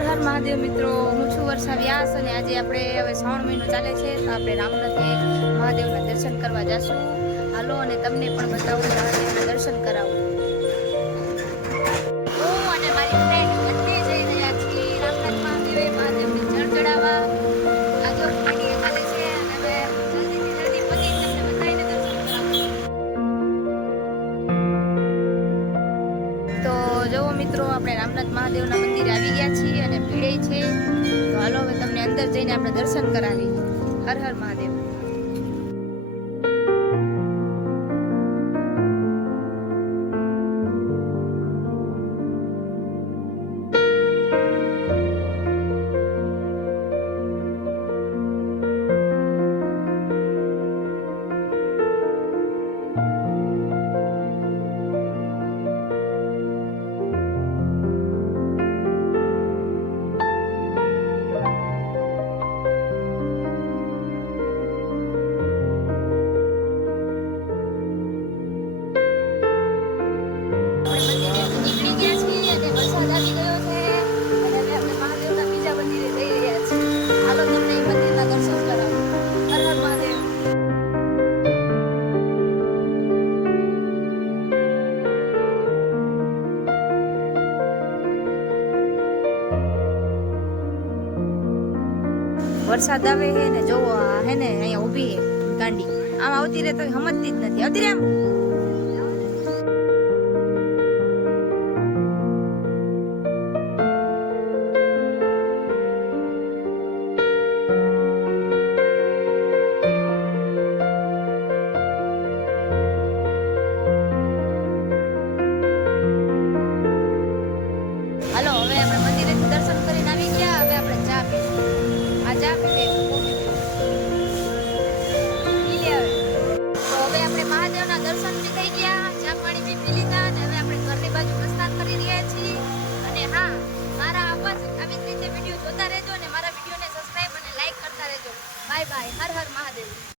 હર હર મહાદેવ મિત્રો, હું છું વર્ષા વ્યાસ અને આજે આપણે હવે શ્રાવણ મહિનો ચાલે છે તો આપણે રામનાથે મહાદેવના દર્શન કરવા જશું. હાલો અને તમને પણ બતાવું મહાદેવના દર્શન કરાવું. હું અને મારી ફ્રેન્ડ બંને જઈ રહ્યા છીએ રામનાથ મહાદેવે મહાદેવને જળ ચડાવવા. આજે ગાડી ચાલે છે અને હવે જલ્દીથી જલ્દી પહોંચી તમને બધાને દર્શન કરાવું. તો જુઓ મિત્રો, આપણે રામનાથ મહાદેવના મંદિરે આવી ગયા છીએ અને ભીડે છે. તો હાલો હવે તમને અંદર જઈને આપણે દર્શન કરાવી. હર હર મહાદેવ. વરસાદ આવે હે ને જોવો હે ને અહીંયા ઊભી હે ગાંડી. આમ આવતી રહે તો સમજતી જ નથી. આવતી રહે આમ. હાલો હવે આપણે મંદિરેથી દર્શન કરીને આવી ગયા. હવે આપણે ચા પીશું. આ ચા પીવે તો હવે આપણે મહાદેવના દર્શન બી થઈ ગયા, ચા પાણી બી પી લીધા અને હવે આપણે ઘરની બાજુ પ્રસ્થાન કરી રહ્યા છીએ. અને હા, મારા આવા જ આવી જ રીતે વિડીયો જોતા રહેજો અને મારા વિડીયોને સબસ્ક્રાઇબ અને લાઈક કરતા રહેજો. Bye bye. હર હર મહાદેવ.